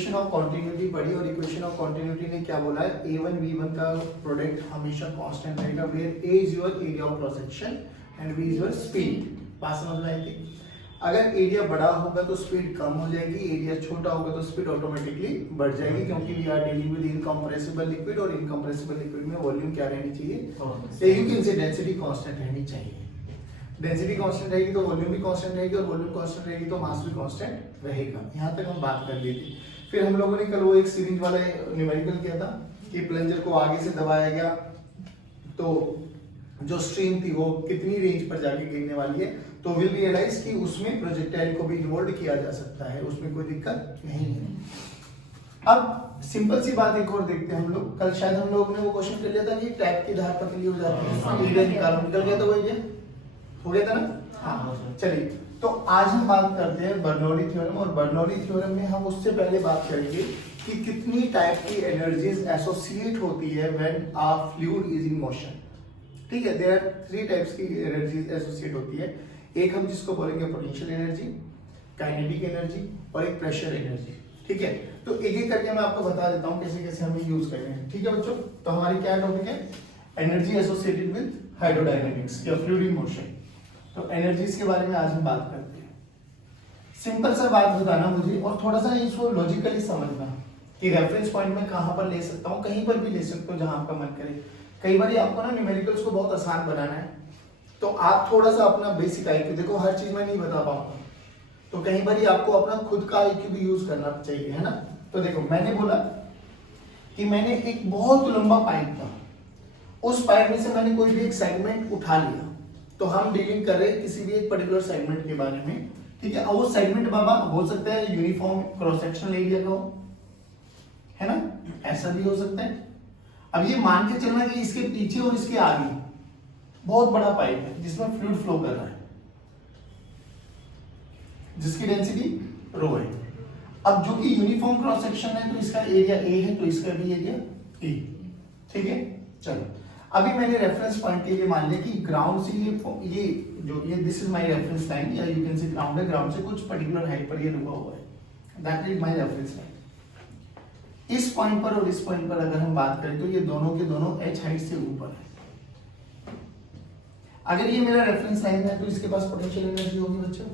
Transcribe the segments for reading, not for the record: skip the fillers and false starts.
Equation of continuity पढ़ी और equation of continuity ने क्या बोला है, a1 v1 का प्रोडक्ट हमेशा कांस्टेंट रहेगा, where a is your area of cross section and v is your speed. बात समझ में आई थी? अगर एरिया बड़ा होगा तो स्पीड कम हो जाएगी, एरिया छोटा होगा तो स्पीड ऑटोमेटिकली बढ़ जाएगी, क्योंकि we are dealing with incompressible liquid और इनकम्प्रेसिबल लिक्विड में वॉल्यूम क्या रहनी चाहिए, you can say density constant रहनी चाहिए। डेंसिटी कांस्टेंट रहेगी तो वॉल्यूम भी कांस्टेंट रहेगी, और वॉल्यूम कांस्टेंट रहेगी तो मास भी कांस्टेंट रहेगा। यहाँ तक हम बात कर ली थी। फिर हम लोगों ने कल वो एक सीरीज वाला न्यूमेरिकल किया था कि प्लंजर को आगे से दबाया गया तो जो स्ट्रीम थी वो कितनी रेंज पर जाके गिरने वाली है, तो विल रियलाइज कि उसमें प्रोजेक्टाइल को भी इन्वॉल्व किया जा सकता है, उसमें कोई दिक्कत नहीं है। अब सिंपल सी बात एक और देखते हैं हम लोग। कल शायद हम लोग ने वो क्वेश्चन कर लिया था कि टैप की धार पतली हो जाती है, एरिया निकालो, निकल गया था वो, ये हो गया था ना? हाँ, चलिए तो आज हम बात करते हैं बर्नौली थ्योरम, और बर्नौली थ्योरम में हम उससे पहले बात करेंगे कि कितनी टाइप की एनर्जीज एसोसिएट होती है when a fluid is in motion. ठीक है, देयर आर 3 टाइप्स की एनर्जीज एसोसिएट होती है। एक हम जिसको बोलेंगे पोटेंशियल एनर्जी, काइनेटिक एनर्जी और एक प्रेशर एनर्जी। ठीक है, तो एक एक करके मैं आपको बता देता हूँ कैसे कैसे हमें यूज करना है। ठीक है बच्चों, तो हमारी क्या टॉपिक है, एनर्जी एसोसिएटेड विद हाइड्रोडायनेमिक्स या फ्लूइड इन मोशन। तो एनर्जीज के बारे में आज हम बात करते हैं। सिंपल सा बात बताना मुझे, और थोड़ा सा इसको लॉजिकली समझना कि रेफरेंस पॉइंट में कहां पर ले सकता हूं, कहीं पर भी ले सकते हो जहां आपका मन करे। कई बार आपको ना न्यूमेरिकल्स को बहुत आसान बनाना है, तो आप थोड़ा सा अपना बेसिक आईक्यू, देखो हर चीज में नहीं बता पाऊंगा, तो कहीं बार आपको अपना खुद का आईक्यू भी यूज करना चाहिए, है ना? तो देखो मैंने बोला कि मैंने एक बहुत लंबा पाइप था, उस पाइप में से मैंने कोई भी एक सेगमेंट उठा लिया, तो हम डीलिंग कर रहे हैं किसी भी एक पर्टिकुलर सेगमेंट के बारे में। ठीक है, वो सेगमेंट बाबा हो सकता है यूनिफॉर्म क्रॉस सेक्शनल एरिया का हो, है ना, ऐसा भी हो सकता है। अब ये मान के चलना कि इसके पीछे और इसके आगे बहुत बड़ा पाइप है जिसमें फ्लूइड फ्लो कर रहा है, जिसकी डेंसिटी रो है। अब जो कि यूनिफॉर्म क्रॉस सेक्शन है तो इसका एरिया ए है, तो इसका भी एरिया ए। ठीक है, चलो अभी मैंने रेफरेंस पॉइंट के लिए मान लिया कि ग्राउंड से ये this is my reference line, या यू कैन से ग्राउंड है, ग्राउंड से कुछ पर्टिकुलर हाइट पर ये रुका हुआ है, that is my reference line. इस पॉइंट पर और इस पॉइंट पर अगर हम बात करें तो ये दोनों के दोनों h हाइट से ऊपर है। अगर ये मेरा रेफरेंस लाइन है तो इसके पास पोटेंशियल एनर्जी होगी बच्चों,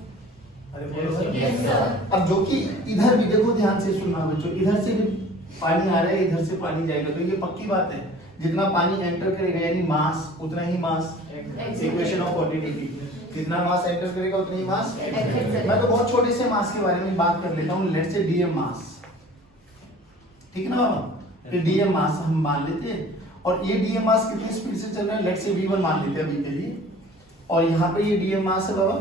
अरे बोलो यस सर। अब जो कि इधर भी देखो, ध्यान से सुनना बच्चों, इधर से भी पानी आ रहा है, इधर से पानी जाएगा, तो ये पक्की बात है जितना पानी एंटर करेगा यानी मास उतना ही मास, इक्वेशन ऑफ क्वांटिटी, जितना मास एंटर करेगा उतना ही मास। मैं तो बहुत छोटे से मास के बारे में बात कर लेता हूँ, लेट्स से डीएम मास, ठीक है ना बाबा, ये डीएम मास हम मान लेते हैं, और ये डीएम मास कितनी स्पीड से चल रहा है, लेट्स से v1 मान लेते हैं अभी के लिए, और यहाँ पे ये डीएम मास है बाबा,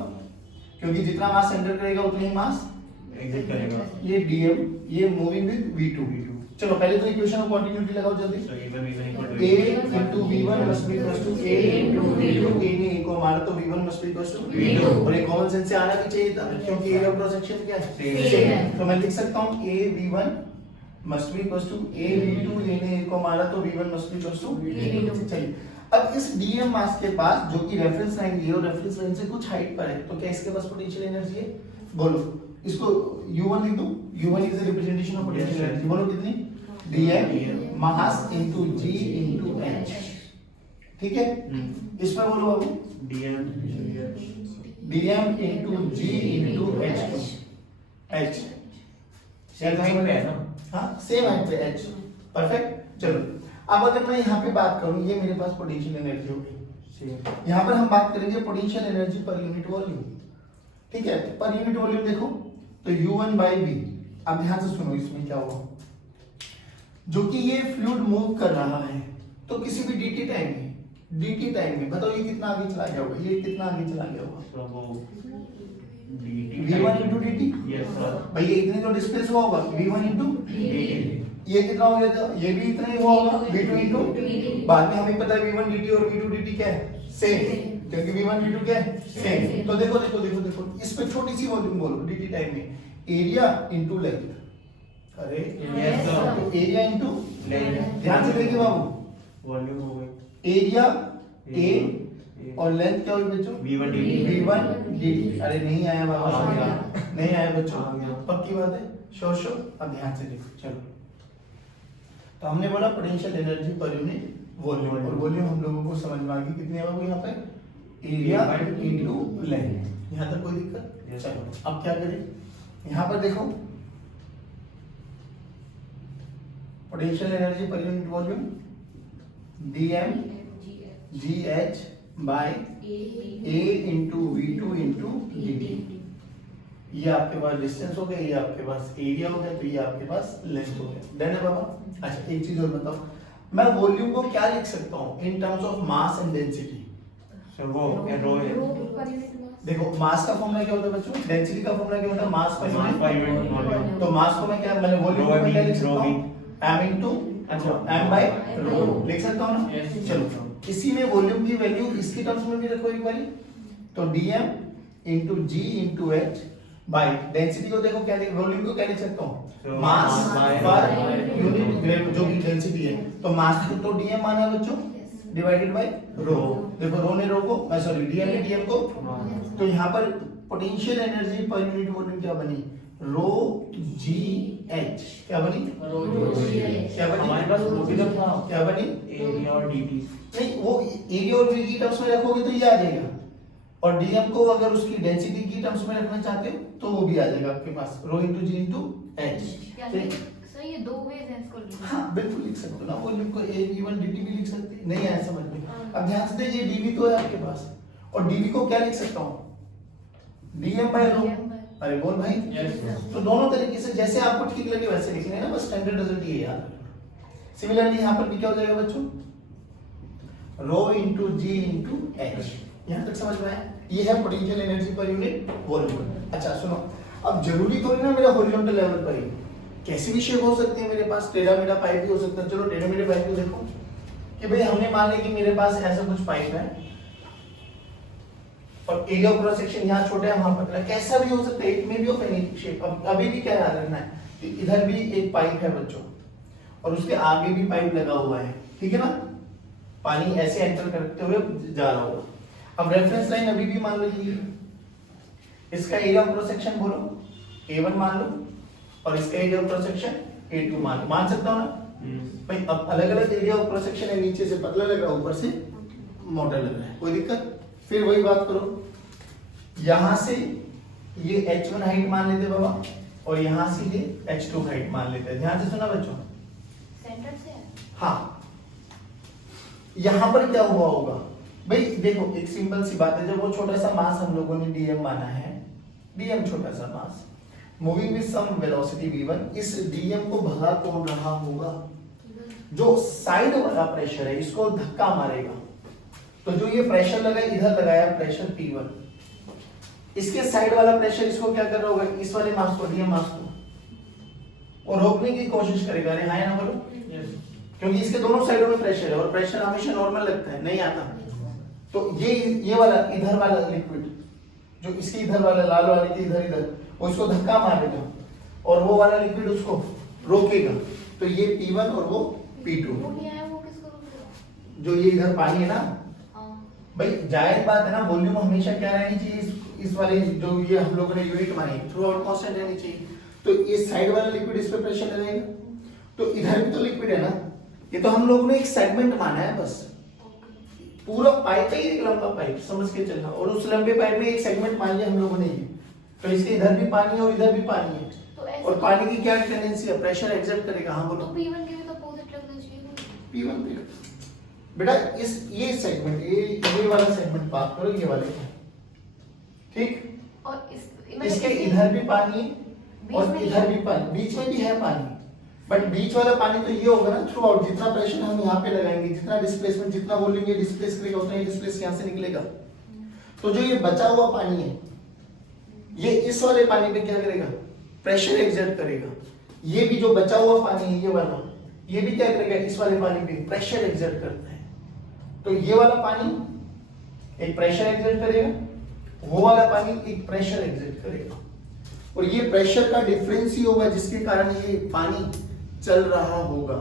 क्योंकि जितना मास एंटर करेगा उतना ही मास एग्जिट करेगा। ये डीएम ये मूविंग विद v2। चलो पहले तो इक्वेशन ऑफ कंटिन्यूटी लगाओ जल्दी। a into v1 must be equal to a into v2, a ने a को मारा तो v1 must be equal to v2, और ये कॉमन सेंस से आना भी चाहिए था क्योंकि एरिया ऑफ क्रॉस सेक्शन क्या है, सेम है। तो मैं लिख सकता हूं a v1 must be equal to a v2, a ने a को मारा तो v1 must be equal to v2। चलिए अब इस डीएम मास के पास जो कि रेफरेंस लाइन ये और रेफरेंस लाइन से कुछ हाइट पर है, तो क्या इसके पास पोटेंशियल एनर्जी है, बोलो इसको u1 लिख दो, u1 is the representation of potential energy, बोलो कितनी, dm mass into g into h। ठीक है, इसमें बोलो अभी dm into g into h same height पे है ना, हाँ सेम हाइट पे h, परफेक्ट। चलो अब अगर मैं यहाँ पे बात करूँ, ये मेरे पास पोटेंशियल एनर्जी होगी, यहाँ पर हम बात करेंगे potential energy per unit volume. ठीक है, पर यूनिट वॉल्यूम देखो तो u1 by v। अब ध्यान से सुनो इसमें क्या होगा, जो कि ये फ्लूइड मूव कर रहा है तो किसी भी dt टाइम में बताओ ये कितना आगे चला गया होगा, ये कितना आगे चला गया होगा, v1 into dt। Yes sir, भाई ये इतने जो डिस्प्लेस हुआ होगा v1 into dt, ये कितना हो गया था, ये भी इतना ही हुआ होगा v2 into, बाद में हमें पता है v1 dt और v2 dt क्या है, सेम, क्योंकि v1 v2 क्या है, सेम। तो देखो देखो देखो देखो इस पे छोटी सी वॉल्यूम बोलो dt टाइम में, एरिया इनटू लेंथ, अरे यस सर, तो एरिया इनटू लेंथ, ध्यान से देखिए बाबू, वॉल्यूम हो गई, एरिया a और लेंथ क्या हुई बच्चों, v1 dt। अरे नहीं आया बाबा, नहीं आया बच्चों, पक्की बात है। श्योर। अब ध्यान से देखो, चलो। तो हमने बोला potential energy per unit volume, और वॉल्यूम हम लोगों को समझ में आ गई कितनी है बाबू यहाँ पे, एरिया इनटू लेंथ। यहाँ तक कोई दिक्कत? चलो अब क्या करें, यहाँ पर देखो potential energy per unit volume dm gh by a into v2 into dt। ये आपके पास डिस्टेंस हो गया, ये आपके पास एरिया हो गया, तो ये आपके पास लेंथ हो गया। डन है बाबा? अच्छा एक चीज और बताओ, मैं वॉल्यूम को क्या लिख सकता हूँ in terms of mass and density? देखो मास का फॉर्मूला क्या होता है बच्चों, डेंसिटी का फॉर्मूला क्या होता है, मास पर यूनिट। तो मास को मैं क्या, मैंने वॉल्यूम को मैं क्या लिख सकता हूँ, m इंटू m बाय रो लिख सकता हूँ ना। चलो इसी में वॉल्यूम की वैल्यू इसकी टर्म्स में भी रखो एक बारी, तो dm into g into h by density को देखो क्या, वॉल्यूम को क्या लिख सकता हूँ, मास पर यूनिट जो भी डेंसिटी है। तो मास को तो dm माना है बच्चों, डिवाइडेड बाय रो। देखो रो ने रो को, सॉरी dm ने dm को, तो यहाँ पर potential energy per unit volume क्या बनी, रो जी एच। क्या बनी? क्या बनी? हमारे पास रो भी रखा, क्या बनी? एरिया और dt। नहीं वो एरिया और वी की टर्म्स में रखोगे तो ये आ जाएगा, और डीएम को अगर उसकी डेंसिटी की टर्म्स में रखना चाहते हो तो वो भी आ जाएगा आपके पास, रो इंटू जी इंटू एच। सर ये दो वेज हैं इसको लिखने। हाँ बिल्कुल लिख सकते हो ना, वॉल्यूम को ए इवन डीटी भी लिख सकते हैं, नहीं आया समझ में? अब ध्यान से देखिए डीवी तो है आपके पास, और डीवी को क्या लिख सकता हूँ, डीएम बाय रो। अरे बोल भाई। तो दोनों तरीके से जैसे आपको ठीक लगे वैसे लिखेंगे ना, बस स्टैंडर्ड रिजल्ट ये याद रखना। सिमिलरली यहाँ पर भी क्या हो जाएगा बच्चों, रो इंटू जी इंटू एच। यहाँ तक समझ में आया? ये है potential energy per unit volume. अच्छा सुनो, अब जरूरी तो नहीं ना मेरा हॉरिजॉन्टल लेवल पर ही, कैसी भी शेप हो सकती है मेरे पास, टेढ़ा मेढ़ा पाइप भी हो सकता है। चलो टेढ़े मेढ़े पाइप को देखो कि भाई हमने मान लिया कि मेरे पास ऐसा कुछ पाइप है और एरिया ऑफ क्रॉस सेक्शन यहाँ छोटा है वहां पतला, कैसा भी हो सकता है, it may be of any shape. अब अभी भी क्या याद रखना है कि इधर भी एक पाइप है बच्चों, और उसके आगे भी पाइप लगा हुआ है, ठीक है ना, पानी ऐसे एंटर करते हुए जा रहा होगा। अब रेफरेंस लाइन अभी भी मान लो ये, इसका एरिया ऑफ क्रॉस सेक्शन बोलो A1 मान लो, और इसका area of cross section A2 मान सकता हूं ना भाई। अब अलग अलग एरिया ऑफ क्रॉस सेक्शन है, नीचे से पतला लग रहा है, ऊपर से मोटा लग रहा है, कोई दिक्कत? फिर वही बात करो, यहां से ये H1 हाइट मान लेते बाबा, और यहां से ये H2 हाइट मान लेते हैं। ध्यान से सुना बच्चों, सेंटर से है। हाँ यहां पर क्या हुआ होगा भाई, देखो एक सिंपल सी बात है, जब वो छोटा सा मास हम लोगों ने dm माना है, dm छोटा सा mass moving with some velocity v1, इस dm को भगा कौन रहा होगा, जो साइड वाला प्रेशर है इसको धक्का मारेगा। तो जो ये प्रेशर लगा इधर लगाया प्रेशर P1, इसके साइड वाला प्रेशर इसको क्या कर रहा होगा, इस वाले मास को, dm मास को, और रोकने की कोशिश करेगा। अरे हाँ ना बोलो, क्योंकि इसके दोनों साइडों में प्रेशर है, और प्रेशर हमेशा नॉर्मल लगता है, नहीं आता। तो ये वाला इधर वाला लिक्विड, जो इसके इधर वाला लाल वाले के इधर इधर, वो इसको धक्का मारेगा, और वो वाला लिक्विड उसको रोकेगा। तो ये P1 और वो P2, वो नहीं आया, वो किसको रोकेगा? जो ये इधर पानी है ना हाँ। भाई, जायज बात है ना, वॉल्यूम हमेशा क्या रहनी चाहिए, इस वाले जो ये हम लोगों ने यूनिट मानी थ्रू आउट कांस्टेंट रहनी चाहिए। तो ये साइड वाला लिक्विड इस पे प्रेशर लगाएगा, तो इधर भी तो लिक्विड है ना, ये तो हम लोगों ने एक सेगमेंट माना है बस, पूरा पाइप है एक लंबा पाइप समझ के चलना, और उस लंबे पाइप में एक सेगमेंट मान लिया हम लोगों ने ये, तो इसके इधर भी पानी है और इधर भी पानी है, तो ऐसे और पानी की क्या टेंडेंसी है, प्रेशर एक्सर्ट करेगा। हाँ बोलो। तो P1 के भी तो अपोजिट रखना चाहिए। P1 बेटा इस ये सेगमेंट ये वाला सेगमेंट बात करो, ये वाले ठीक, और इसके इधर भी पानी है और इधर भी पानी, बीच में भी है पानी, बट बीच वाला पानी तो ये होगा ना थ्रू आउट, जितना प्रेशर हम यहाँ पे लगाएंगे, जितना डिस्प्लेसमेंट, जितना वॉल्यूम ये डिस्प्लेस करेगा उतना ही डिस्प्लेस यहाँ से निकलेगा। तो जो ये बचा हुआ पानी है, ये इस वाले पानी पे क्या करेगा, प्रेशर एक्सर्ट करेगा। ये भी जो बचा हुआ पानी है ये वाला, ये भी क्या करेगा, इस वाले पानी पे प्रेशर एक्सर्ट करता है। तो ये वाला पानी एक प्रेशर एक्सर्ट करेगा, वो वाला पानी एक प्रेशर एक्सर्ट करेगा, और ये प्रेशर का डिफरेंस ही होगा जिसके कारण ये पानी चल रहा होगा।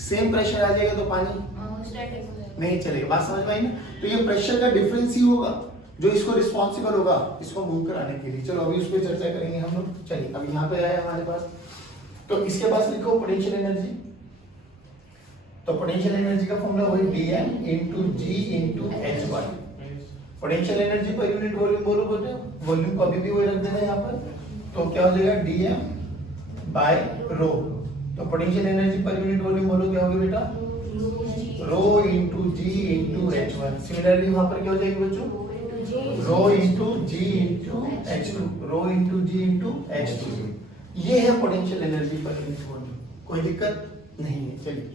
सेम प्रेशर आ जाएगा तो पानी स्टैटिक हो जाएगा, नहीं चलेगा। बात समझ में आई ना? तो ये प्रेशर का डिफरेंस ही होगा, जो इसको रिस्पॉन्सिबल होगा इसको मूव कराने के लिए। चलो अभी उस पर चर्चा करेंगे हम लोग। चलिए अब यहाँ पे आया हमारे पास, तो इसके पास लिखो पोटेंशियल एनर्जी। तो पोटेंशियल एनर्जी का फॉर्मूला वही dm into g into h1। Potential energy per unit volume बोलो बेटे, वॉल्यूम को अभी भी वही रख देना है यहाँ पर। तो क्या हो जाएगा dm by रो। तो potential energy per unit volume बोलो क्या होगी बेटा, रो into g into h1। Similarly वहां पर क्या हो जाएगी बच्चों, रो into g into h2, रो into g into h2। ये है potential energy per unit volume, कोई दिक्कत नहीं है। चलिए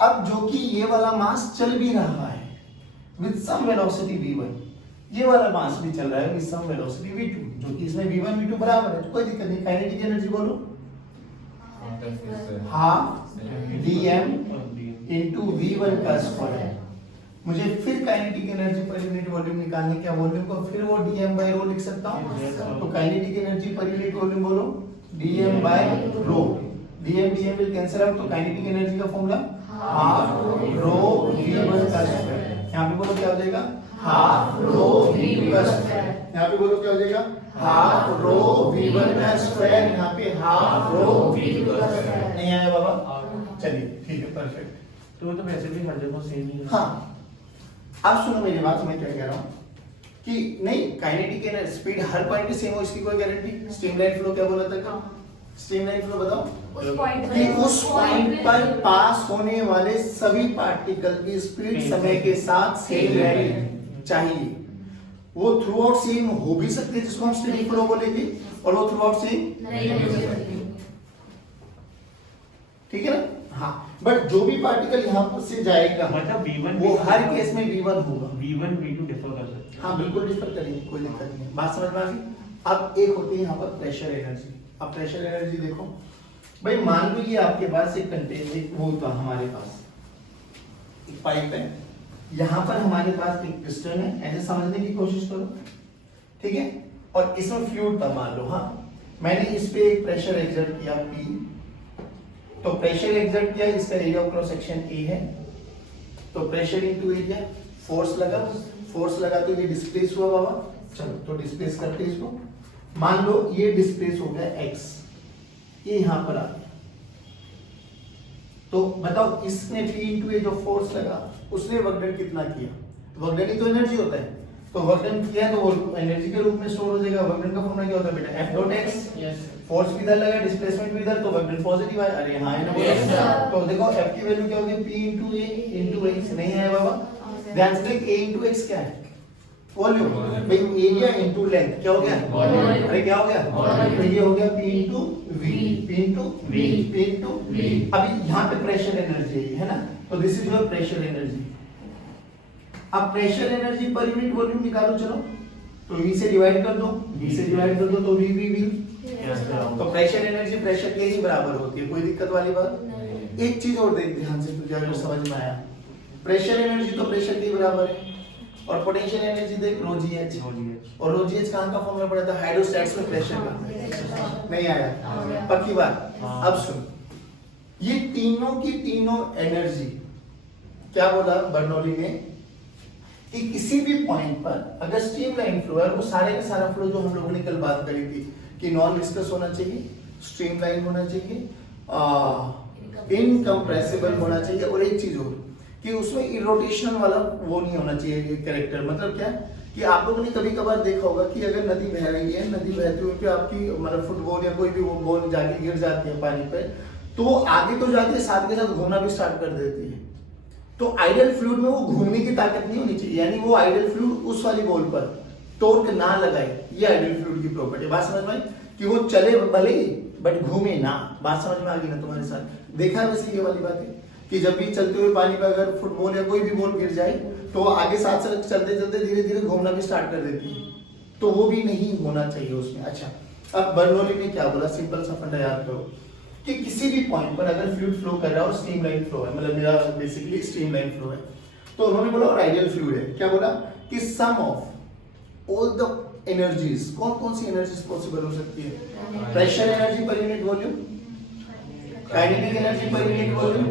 अब जो कि ये वाला मास चल भी रहा है विद सम वेलोसिटी v1, ये वाला मास भी चल रहा है विद सम वेलोसिटी v2, जो कि इसमें v1 v2 बराबर है, तो कोई दिक्कत नहीं। काइनेटिक एनर्जी बोलो हाफ dm into v1 का स्क्वायर। मुझे फिर kinetic energy per unit volume निकालने के वॉल्यूम को फिर वो dm by रो लिख सकता हूँ। तो kinetic energy per unit volume बोलो dm by rho. dm dm will cancel out, तो काइनेटिक एनर्जी का फॉर्मूला हाफ रो v1 का स्क्वायर। यहाँ पे बोलो क्या हो जाएगा, हाफ रो v1 का स्क्वायर। यहाँ पे बोलो क्या हो जाएगा, हाफ रो v1 का स्क्वायर। यहाँ पे हाफ रो v2 का स्क्वायर। नहीं आया बाबा, चलिए ठीक है परफेक्ट। तो वो तो वैसे भी हर जगह सेम ही है। हाँ अब सुनो मेरी बात, मैं क्या कह रहा हूँ कि नहीं काइनेटिक एनर्जी स्पीड हर पॉइंट पे सेम हो इसकी कोई गारंटी। स्ट्रीमलाइन फ्लो क्या बोला था, स्ट्रीमलाइन फ्लो बताओ उस पॉइंट कि उस पॉइंट पर पास होने वाले सभी पार्टिकल की स्पीड समय के साथ सेम रहनी चाहिए। वो थ्रू आउट सेम हो भी सकते हैं जिसको हम स्ट्रीम फ्लो बोलेंगे, और वो थ्रू आउट सेम नहीं हो सकते, ठीक है ना। हाँ बट जो भी पार्टिकल यहाँ पर से जाएगा मतलब v1 वो हर केस में v1 होगा। v1 v2 डिफर कर सकते हैं। हाँ बिल्कुल डिफर करेंगे, कोई दिक्कत नहीं है। बात समझ में आ गई। अब एक होती है यहाँ पर प्रेशर एनर्जी। अब प्रेशर एनर्जी देखो भाई, मान लो ये आपके पास एक कंटेनर, एक वो था हमारे पास एक पाइप है, यहाँ पर हमारे पास एक पिस्टन है, ऐसे समझने की कोशिश करो, ठीक है। और इसमें फ्लूइड था मान लो, हाँ मैंने इस पे एक प्रेशर एक्सर्ट किया P, तो प्रेशर एक्सर्ट किया, इसका area of cross section A है, तो प्रेशर इनटू एरिया, फोर्स लगा तो ये डिस्प्लेस हुआ बाबा। चलो तो डिस्प्लेस करते हैं इसको। मान लो ये डिस्प्लेस हो गया x, ये यहां पर आ गया, तो बताओ इसने P इनटू ए जो फोर्स लगा उसने वर्क डन कितना किया, वर्क डन ही तो एनर्जी होता है, तो वर्क डन किया है तो वो एनर्जी के रूप में स्टोर हो जाएगा। वर्क डन का फॉर्मूला क्या होता है बेटा, F डॉट x। फोर्स भी इधर लगा, डिस्प्लेसमेंट भी इधर, तो वर्क डन पॉजिटिव है। अरे हाँ है ना, तो देखो F की वैल्यू क्या होगी, P इनटू ए इनटू x। नहीं है बाबा, ध्यान से देख, A इनटू x क्या है, वॉल्यूम भाई, एरिया इनटू लेंथ क्या हो गया, अरे क्या हो गया, तो ये हो गया P into V, P into V, P into V। अभी यहाँ पे प्रेशर एनर्जी है ना, तो this is your pressure energy. अब pressure energy per unit volume निकालो, चलो तो V से डिवाइड कर दो, V से डिवाइड कर दो तो V। तो प्रेशर एनर्जी प्रेशर के ही बराबर होती है, कोई दिक्कत वाली बात। एक चीज और देख ध्यान से, तुझे अगर समझ में आया, प्रेशर एनर्जी तो प्रेशर के बराबर है, और पोटेंशियल एनर्जी देख रो जी एच, और रो जी एच कहाँ का फॉर्मूला पड़ा था, हाइड्रोस्टैट्स में प्रेशर का। नहीं आया, पक्की बात। अब सुन, ये तीनों की तीनों एनर्जी क्या बोला बर्नौली ने कि किसी भी पॉइंट पर अगर स्ट्रीमलाइन फ्लो है, वो सारे का सारा फ्लो जो हम लोगों ने कल बात करी थी कि नॉन विस्कस होना चाहिए, स्ट्रीमलाइन होना चाहिए, इनकम्प्रेसिबल होना चाहिए, और एक चीज और कि उसमें इरोटेशनल वाला वो नहीं होना चाहिए कैरेक्टर। मतलब क्या कि आप लोगों ने कभी कभार देखा होगा कि अगर नदी बह रही है, नदी बहते हुए पे आपकी मतलब फुटबॉल या कोई भी वो बॉल जाके गिर जाती है पानी पे, तो आगे तो जाती है, साथ के साथ घूमना भी स्टार्ट कर देती है। तो आइडल फ्लूइड में वो घूमने की ताकत नहीं होनी चाहिए, यानी वो आइडल फ्लूइड उस वाली बॉल पर टॉर्क ना लगाए, ये आइडल फ्लूइड की प्रॉपर्टी। बात समझ में आई कि वो चले भले ही बट घूमे ना। बात समझ में आ गई ना तुम्हारे साथ, देखा है वैसे ये वाली बातें कि जब भी चलते हुए पानी पे अगर फुटबॉल या कोई भी बॉल गिर जाए तो आगे साथ साथ चलते चलते धीरे धीरे घूमना भी स्टार्ट कर देती है, तो वो भी नहीं होना चाहिए उसमें। अच्छा, अब बर्नौली ने क्या बोला, सिंपल सा फंडा याद करो कि किसी भी पॉइंट पर अगर फ्लूइड फ्लो कर रहा है और स्ट्रीमलाइन फ्लो है, मतलब मेरा बेसिकली स्ट्रीमलाइन फ्लो है, तो उन्होंने बोला और आइडियल फ्लूइड है, क्या बोला कि सम ऑफ ऑल द एनर्जीज, कौन कौन सी एनर्जीज पॉसिबल हो सकती है, pressure energy per unit volume, kinetic energy per unit volume,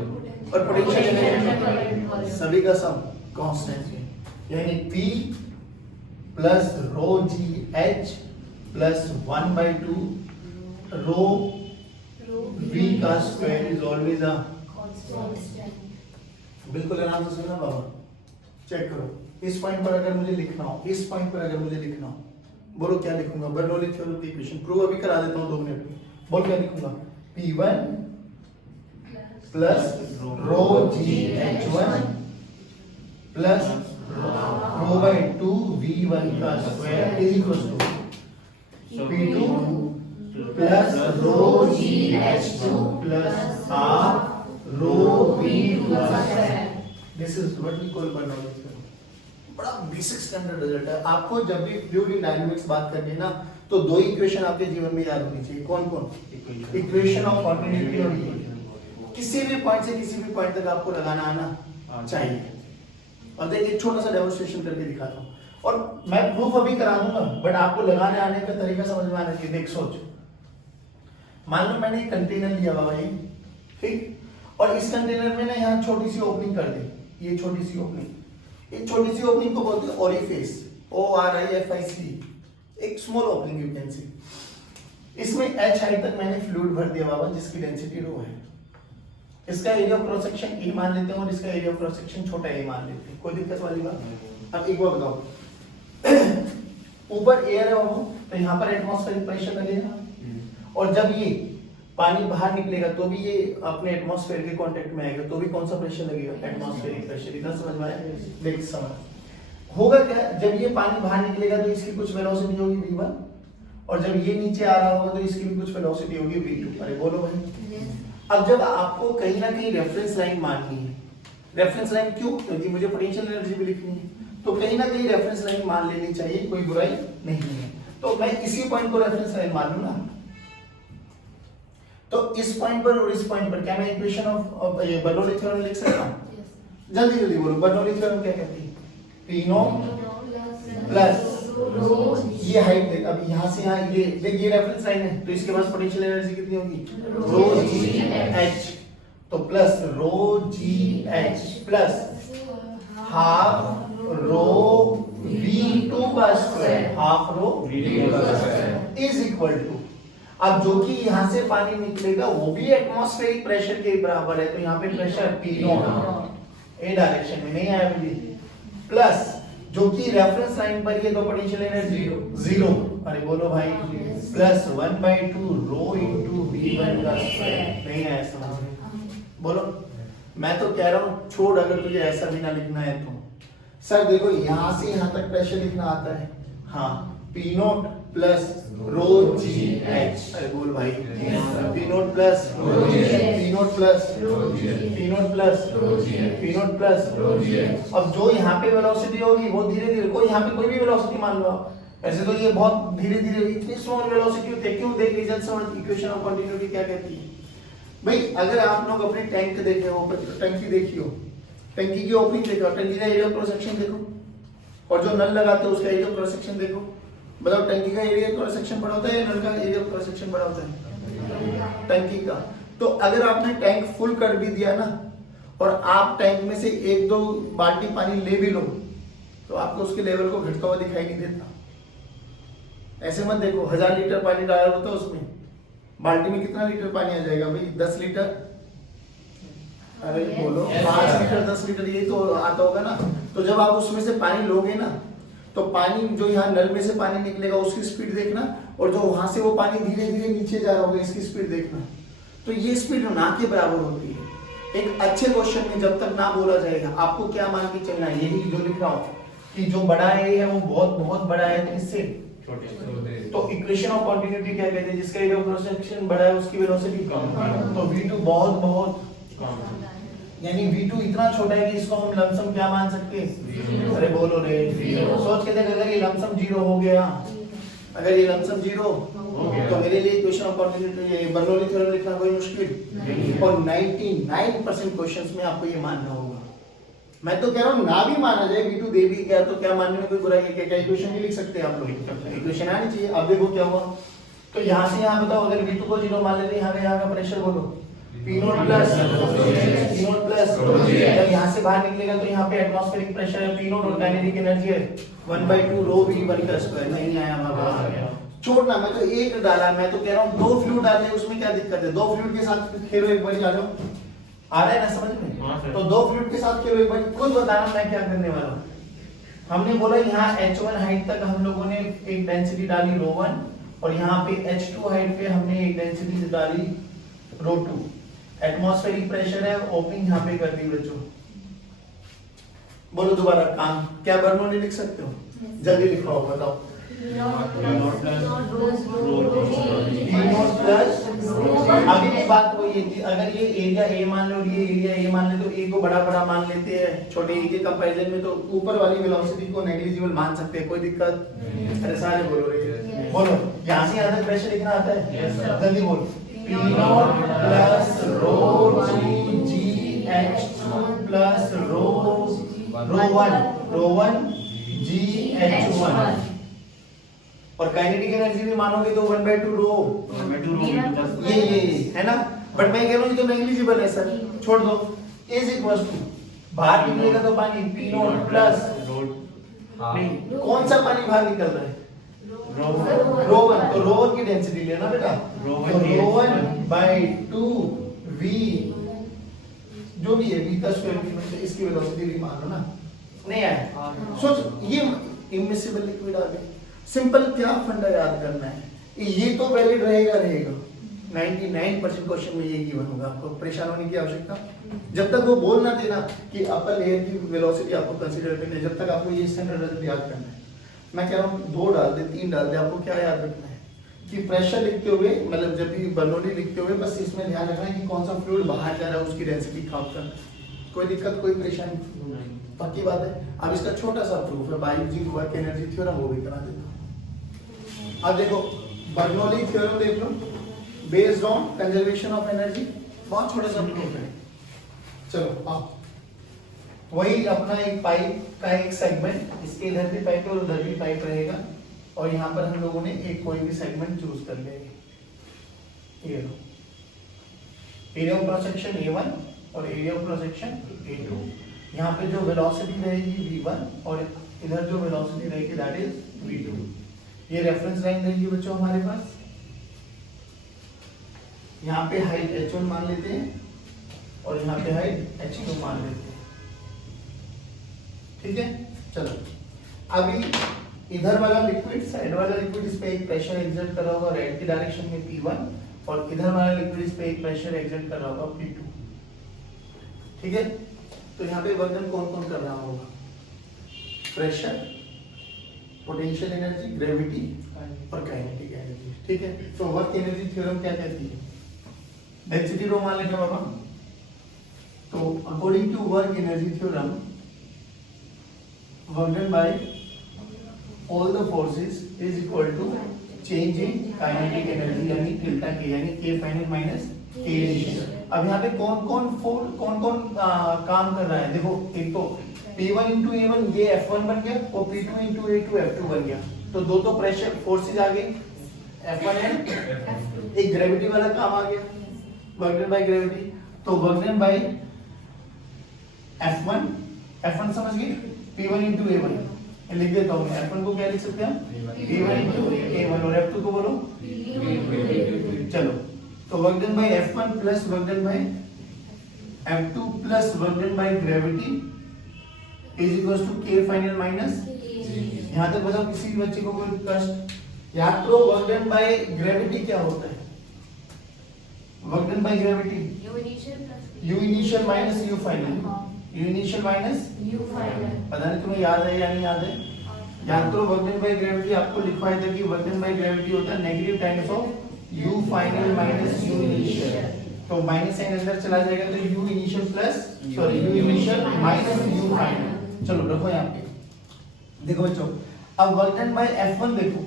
और पोटेंशियल एनर्जी, सभी का सम कांस्टेंट है, यानी P प्लस रो जी एच प्लस 1/2 रो v का स्क्वायर इज ऑलवेज अ बिल्कुल आराम से सुनना बाबा, चेक करो। इस पॉइंट पर अगर मुझे लिखना हो, इस पॉइंट पर अगर मुझे लिखना हो, बोलो क्या लिखूंगा? बर्नौली थ्योरम की इक्वेशन प्रूव अभी करा देता हूँ 2 मिनट में। बोल क्या लिखूंगा? P1 plus rho G H1 plus rho by 2 V1 का square is equal to P2 plus rho G H2 plus half rho V2 का square. This is what we call Bernoulli theorem. बड़ा basic standard result है। आपको जब भी fluid dynamics बात करनी है ना, तो 2 इक्वेशन आपके जीवन में याद होनी चाहिए। कौन कौन? इक्वेशन ऑफ कॉन्टिन्यूटी और ये किसी भी पॉइंट से किसी भी पॉइंट तक आपको लगाना आना चाहिए। और देखिए एक छोटा सा डेमोंस्ट्रेशन करके दिखाता हूँ, और मैं प्रूफ अभी करा दूंगा, बट आपको लगाने आने का तरीका समझ में आना चाहिए। देख सोच, मान लो मैंने एक कंटेनर लिया बाबा ये, ठीक, और इस कंटेनर में ना यहाँ छोटी सी ओपनिंग कर दी, ये छोटी सी ओपनिंग, एक छोटी सी ओपनिंग को बोलते हैं ओरिफिस, ORIFIC, एक small opening you can see. इसमें h हाइट तक मैंने फ्लूइड भर दिया बाबा, जिसकी डेंसिटी रो है। इसका area of cross section E मान लेते हैं और इसका एरिया ऑफ क्रॉस सेक्शन छोटा a मान लेते हैं। कोई दिक्कत वाली बात? अब एक बार बताओ, ऊपर एयर है बाबू, तो यहाँ पर एटमॉस्फेरिक प्रेशर लगेगा, और जब ये पानी बाहर निकलेगा तो भी ये अपने एटमॉस्फेयर के कांटेक्ट में आएगा, तो भी कौन सा प्रेशर लगेगा? Atmospheric pressure. इतना समझ में आया? देख समझ होगा क्या, जब ये पानी बाहर निकलेगा तो इसकी कुछ वेलोसिटी होगी v1, और जब ये नीचे आ रहा होगा तो इसकी भी कुछ वेलोसिटी होगी v2। अरे बोलो भाई। अब जब आपको कहीं ना कहीं रेफरेंस लाइन माननी है, रेफरेंस लाइन क्यों? क्योंकि मुझे पोटेंशियल एनर्जी भी लिखनी है, तो कहीं ना कहीं रेफरेंस लाइन मान लेनी चाहिए, कोई बुराई नहीं है। तो मैं इसी पॉइंट को रेफरेंस लाइन मान लूं ना, तो इस पॉइंट पर और इस पॉइंट पर क्या मैं इक्वेशन ऑफ ये बर्नौली थ्योरम लिख सकता हूं? जल्दी जल्दी बोलो, बर्नौली थ्योरम क्या कहती है? P0 प्लस ये हाइट देख, अब यहां से यहां ये देख, ये रेफरेंस लाइन है, तो इसके पास पोटेंशियल एनर्जी कितनी होगी? रो जी एच, तो प्लस रो जी H plus half rho V2 का स्क्वायर, हाफ रो V2 का स्क्वायर इज इक्वल टू, अब जो कि यहां से पानी निकलेगा वो भी एटमॉस्फेरिक प्रेशर के बराबर है, तो यहाँ पे प्रेशर P0 ए डायरेक्शन में नहीं आया मुझे, प्लस जो कि रेफरेंस लाइन पर ये तो पोटेंशियल एनर्जी जीरो, अरे बोलो भाई, प्लस 1/2 रो इनटू V1 का स्क्वायर। नहीं आया समझ में? बोलो। मैं तो कह रहा हूँ छोड़, अगर तुझे ऐसा भी ना लिखना है तो सर देखो यहां से यहां तक प्रेशर लिखना आता है, हाँ, P0 प्लस रो जी एच, अरे बोल भाई, P0 plus P0 plus P0 plus P0 plus, अब जो यहाँ पे वेलोसिटी होगी वो धीरे धीरे, कोई यहाँ पे कोई भी वेलोसिटी मान लो, ऐसे तो ये बहुत धीरे धीरे, इतनी स्मॉल वेलोसिटी होती है, क्यों? देख रिजल्ट समझ, इक्वेशन ऑफ कंटिन्यूटी क्या कहती है भाई। अगर आप लोग अपने टैंक देखे हो, टंकी देखी हो, टंकी की ओपनिंग देखो, टंकी का एरिया ऑफ क्रॉस सेक्शन देखो, और जो नल लगाते हो उसका एरिया ऑफ क्रॉस सेक्शन देखो। बताओ टंकी का एरिया क्रॉस सेक्शन बड़ा होता है या नल का एरिया ऑफ क्रॉस सेक्शन बड़ा होता है? टंकी का। तो अगर आपने टैंक फुल कर भी दिया ना, और आप टैंक में से 1-2 बाल्टी पानी ले भी लो, तो आपको उसके लेवल को घटता हुआ दिखाई नहीं देता। ऐसे मत देखो, 1000 लीटर पानी डाला होता है उसमें, बाल्टी में कितना लीटर पानी आ जाएगा भाई? 10 लीटर, अरे बोलो 5 लीटर 10 लीटर, यही तो आता होगा ना। तो जब आप उसमें से पानी लोगे ना, तो पानी जो यहाँ नल में से पानी निकलेगा उसकी स्पीड देखना, और जो वहां से वो पानी धीरे धीरे नीचे जा रहा होगा इसकी स्पीड देखना, तो ये स्पीड ना के बराबर होती है। एक अच्छे क्वेश्चन में जब तक ना बोला जाएगा आपको क्या मान के चलना है, यही जो लिख रहा हूँ कि जो बड़ा है वो बहुत बहुत बड़ा है, तो इससे तो इक्वेशन ऑफ कंटिन्यूटी क्या कहते हैं? जिसका एरिया ऑफ क्रॉस सेक्शन बड़ा है उसकी वेलोसिटी कम, तो V2 बहुत बहुत कम, यानी V2 इतना छोटा है कि इसको हम लमसम क्या मान सकते हैं? अरे बोलो रे, सोच के देख, अगर ये लमसम 0 हो गया, अगर ये लमसम 0 हो गया, तो मेरे लिए इक्वेशन ऑफ कंटिन्यूटी, ये बर्नौली थ्योरम लिखना कोई मुश्किल, और 99% क्वेश्चंस में आपको ये मानना होगा। मैं तो कह रहा हूँ ना भी माना जाए, V2 दे भी गया तो क्या मानने में कोई बुराई है? क्या इक्वेशन भी लिख सकते हैं आप लोग? इक्वेशन आनी चाहिए। अब देखो क्या हुआ, तो यहाँ से यहाँ बताओ, अगर V2 को 0 मान लेते हैं, यहाँ का प्रेशर बोलो, P not plus P not plus जब यहाँ से बाहर निकलेगा तो यहाँ पे एटमॉस्फेरिक प्रेशर है P नॉट और काइनेटिक एनर्जी है 1/2 रो V1 का स्क्वायर। नहीं आया हमारा, छोड़ना, मैं तो एक डाला, मैं तो कह रहा हूँ दो फ्लूइड डालने उसमें क्या दिक्कत है, दो फ्लूइड के साथ खेलो एक बार, आ जाओ, आ रहा है ना समझ में? तो दो फ्लूइड के साथ खेलो एक बार, खुद बताना मैं क्या करने वाला हूँ। हमने बोला यहाँ H1 हाइट तक हम लोगों ने एक डेंसिटी डाली ρ1 और यहाँ पे H2 हाइट पे हमने एक डेंसिटी डाली ρ2। एटमॉस्फेरिक प्रेशर है, ओपनिंग यहाँ पे कर दी बच्चों। बोलो दोबारा काम, क्या बर्नौली लिख सकते हो? जल्दी लिखो, बताओ। P नॉट प्लस, अभी भी बात वही है कि अगर ये एरिया A मान लो और ये एरिया A मान ले तो A को बड़ा बड़ा मान लेते हैं, छोटे A के कंपैरिजन में तो ऊपर वाली वेलोसिटी को नेग्लिजिबल मान सकते हैं, कोई दिक्कत? अरे सारे बोलो रे, बोलो, यहाँ से यहाँ तक प्रेशर लिखना आता है? जल्दी बोलो। P not plus ρ2 GH2 plus ρ1 GH1 और काइनेटिक एनर्जी भी मानोगे तो 1/2 रो ये है ना, बट मैं कह रहा हूँ ये तो नेग्लिजिबल है सर, छोड़ दो। इज इक्वल्स टू बाहर निकलेगा तो पानी P नॉट प्लस कौन सा पानी बाहर निकल रहा है? ρ1, तो ρ1 की डेंसिटी लेना बेटा, ρ1/2 V जो भी है V का स्क्वायर, इसकी वेलोसिटी भी मान लो ना। नहीं आया, सोच, ये इमिसिबल लिक्विड आ गया। सिंपल क्या फंडा याद करना है, ये तो वैलिड रहेगा 99% क्वेश्चन में ये गिवन होगा, आपको परेशान होने की आवश्यकता जब तक वो बोल ना देना कि अपर लेयर की वेलोसिटी आपको कंसीडर करनी है, जब तक आपको ये स्टैंडर्ड रिजल्ट याद करना है। मैं कह रहा हूँ 2 डाल दे 3 डाल दे, आपको क्या याद रखना है कि प्रेशर लिखते हुए, मतलब जब भी बर्नौली लिखते हुए बस इसमें ध्यान रखना है कि कौन सा फ्लूइड बाहर जा रहा है उसकी डेंसिटी खाप करना है। कोई दिक्कत, कोई परेशानी? पक्की बात है। अब इसका छोटा सा प्रूफ है, बायोलॉजी वर्क एनर्जी थ्योरम, वो भी करा देता हूँ। अब देखो बर्नौली थ्योरम देख लो, based on conservation of energy, बहुत छोटा सा प्रूफ है। चलो आप वही अपना एक पाइप का एक सेगमेंट, इसके इधर भी पाइप और उधर भी पाइप रहेगा और यहाँ पर हम लोगों ने एक कोई भी सेगमेंट चूज कर लिया। ये लो, area of cross section A1 और area of cross section A2। यहाँ पे जो वेलोसिटी रहेगी V1 और इधर जो वेलोसिटी रहेगी दैट इज V2। ये रेफरेंस लाइन रहेगी बच्चों हमारे पास। यहाँ पे हाइट H1 मान लेते हैं और यहाँ पे हाइट H2 मान लेते हैं, ठीक है। चलो अभी इधर वाला लिक्विड, साइड वाला लिक्विड, इस पे एक प्रेशर एक्सर्ट कर रहा होगा रेड की डायरेक्शन में P1 और इधर वाला लिक्विड इस पे एक प्रेशर एक्सर्ट कर रहा होगा P2, ठीक है। तो यहाँ पे वर्क कौन कौन कर रहा होगा? प्रेशर, पोटेंशियल एनर्जी, ग्रेविटी और काइनेटिक एनर्जी, ठीक है। तो वर्क एनर्जी थ्योरम क्या कहती है? डेंसिटी रो मान लेंगे बाबा। तो according to work energy theorem, work done by all the forces is equal to change in kinetic energy, यानी डेल्टा के, यानी K final minus K initial. अब यहाँ पे कौन कौन काम कर रहा है? देखो, एक तो P1 into A1 ये F1 बन गया और P2 into A2 F2 बन गया। तो दो तो प्रेशर फोर्सेज आ गए, F1 एंड एक ग्रेविटी वाला काम आ गया, वर्क डन बाय ग्रेविटी। तो वर्क डन बाय F1 समझ गए, P1 into A1 लिख देता हूँ। F1 को क्या लिख सकते हैं हम? P1 into A1 और F2 को बोलो चलो। तो work done by F1 plus work done by F2 plus work done by gravity is equals to K final minus. यहाँ तक बताओ किसी भी बच्चे को कोई कष्ट? याद करो वर्क डन बाय ग्रेविटी क्या होता है? Work done by gravity U initial minus U final, U initial minus U final. पता नहीं तुम्हें याद है या नहीं याद है? याद करो वर्क डन बाय ग्रेविटी आपको लिखवाया था कि वर्क डन बाय ग्रेविटी होता है negative times of U final minus U initial. तो माइनस साइन अंदर चला जाएगा तो U initial plus sorry U initial minus U final. चलो रखो यहाँ पे। देखो बच्चों, अब वर्क डन बाय F1 देखो,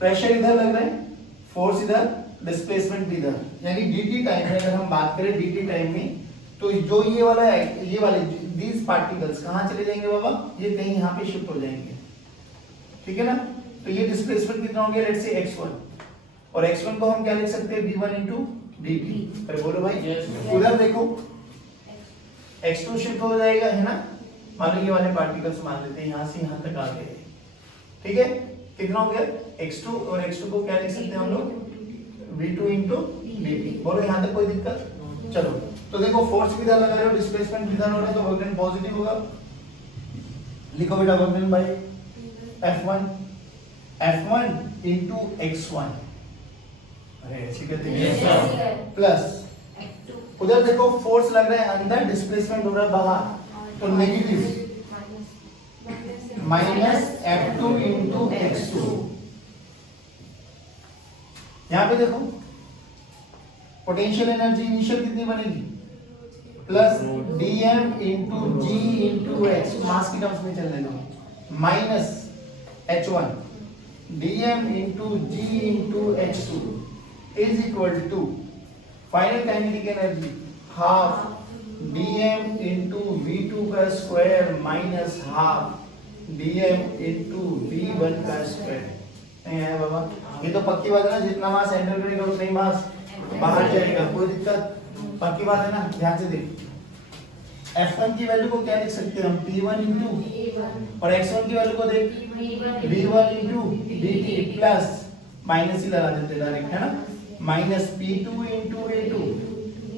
प्रेशर इधर लग रहा है, फोर्स इधर, डिस्प्लेसमेंट इधर, यानी dt टाइम में अगर हम बात करें dt टाइम में, तो जो ये वाले दीज पार्टिकल्स कहाँ चले जाएंगे बाबा? ये कहीं यहाँ पे शिफ्ट हो जाएंगे, ठीक है ना। तो ये डिस्प्लेसमेंट कितना हो गया? लेट्स से x1, और x1 को हम क्या लिख सकते हैं? v1 into dt। अरे बोलो भाई, Yes. उधर देखो x2 शिफ्ट हो जाएगा, है ना। मान लो ये वाले पार्टिकल्स मान लेते हैं, यहाँ से यहाँ तक आ गए, ठीक है। कितना हो गया x2, और x2 को क्या लिख सकते हैं हम लोग, v2 into dt। बोलो यहाँ तक कोई दिक्कत? चलो, तो देखो फोर्स किधर लगा रहे हो, डिस्प्लेसमेंट किधर हो रहा है, तो वर्क डन पॉजिटिव होगा। लिखो बेटा work done by F1 into x1, अरे ऐसे कहते हैं, प्लस उधर देखो फोर्स लग रहा है अंदर, डिस्प्लेसमेंट हो रहा है बाहर, तो negative minus F2 into x2। यहां पे देखो पोटेंशियल एनर्जी इनिशियल कितनी बनेगी, plus dm into g into h, मास की टर्म्स में चलने दो, minus h1 dm into g into h2 is equal to final kinetic energy half dm into v2 का square minus half dm into v1 का square. नहीं है बाबा, ये तो पक्की बात है ना, जितना मास एंटर करेगा उतना ही मास बाहर जाएगा, कोई दिक्कत, पक्की बात है ना। ध्यान से देख, F1 की वैल्यू को क्या लिख सकते हैं हम, P1 into, और X1 की वैल्यू को देख V1 into dt plus minus ही लगा देते डायरेक्ट, है ना, minus P2 into V2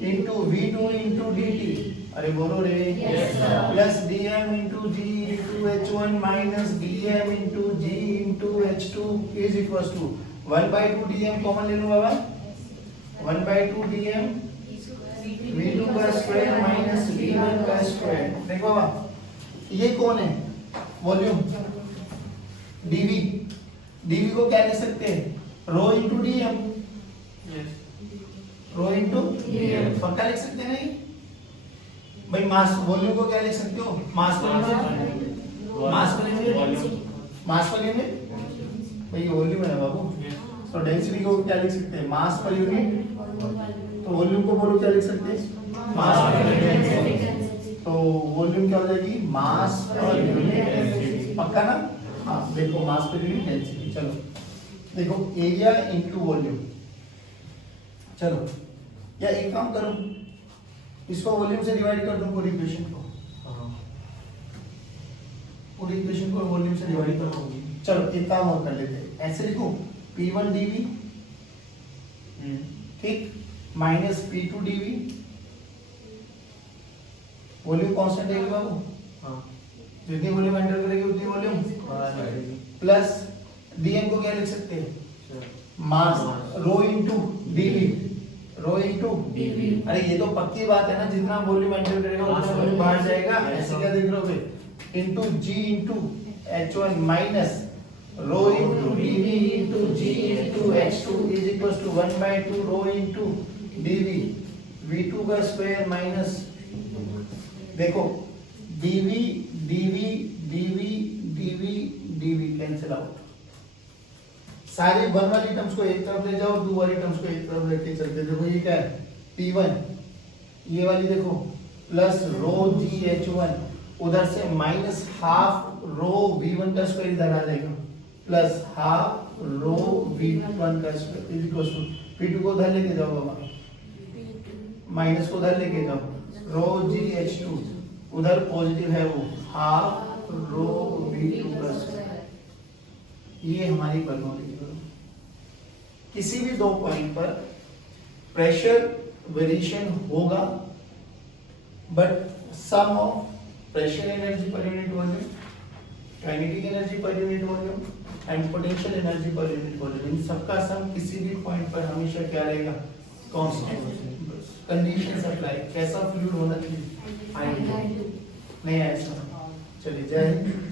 into V2 into dt, अरे बोलो रे, plus dm into g into h1 minus dm into g into h2 is equals to 1/2 dm common ले लो बाबा, 1/2 dm v2 का स्क्वायर माइनस v1 का square. देखो बाबा, ये कौन है, वॉल्यूम dv, dv को क्या लिख सकते हैं, rho into dm, rho into पक्का लिख सकते हैं नहीं भाई। मास वॉल्यूम को क्या लिख सकते हो, मास पर यूनिट, मास पर यूनिट, मास पर यूनिट भाई, ये वॉल्यूम है बाबू। तो डेंसिटी को क्या लिख सकते हैं, मास पर यूनिट, तो वॉल्यूम को बोलो क्या लिख सकते हैं, मास पर यूनिट। तो वॉल्यूम क्या हो जाएगी, मास पर यूनिट, पक्का ना। हाँ देखो, मास पर यूनिट डेंसिटी। चलो देखो, एरिया इनटू वॉल्यूम। चलो, या एक काम करो, इसको वॉल्यूम से डिवाइड कर दो, पूरी इक्वेशन को, पूरी इक्वेशन को वॉल्यूम से डिवाइड कर दो। चलो एक काम और कर लेते हैं, ऐसे लिखो P1 dV, ठीक, minus P2 dV, volume constant है बाबू, जितनी वॉल्यूम एंटर करेगी उतनी वॉल्यूम, प्लस dm को क्या लिख सकते हैं, मास, रो इनटू dV, रो इनटू dV। अरे ये तो पक्की बात है ना, जितना वॉल्यूम एंटर करेगा उतना वॉल्यूम बाहर जाएगा, ऐसे क्या देख रहे हो, into g into h1 minus rho into dV into g into h2 is equals to 1/2 rho into dV, v2 का स्क्वायर माइनस, देखो dV dV dV dV dV cancel out, सारी वन वाली टर्म्स को एक तरफ ले जाओ, दो वाली टर्म्स को एक तरफ लेके चलते। देखो ये क्या है, P1, ये वाली देखो प्लस रो जी H1, उधर से माइनस हाफ रो V1 का स्क्वायर इधर आ जाएगा, प्लस हाफ रो V1 का square is equal to P2 को उधर लेके जाओ बाबा, माइनस को उधर लेके जाओ, रो जी H2 उधर पॉजिटिव है वो, हाफ रो V2 का स्क्वायर। ये हमारी बर्नौली। किसी भी दो पॉइंट पर प्रेशर वेरिएशन होगा, but sum of pressure energy per unit volume, kinetic energy per unit volume and potential energy per unit volume, इन सबका सम किसी भी पॉइंट पर हमेशा क्या रहेगा, कांस्टेंट। कंडीशन अप्लाई, कैसा फ्लूइड होना चाहिए, आइडियल, नहीं ऐसा। चलिए, जय हिंद।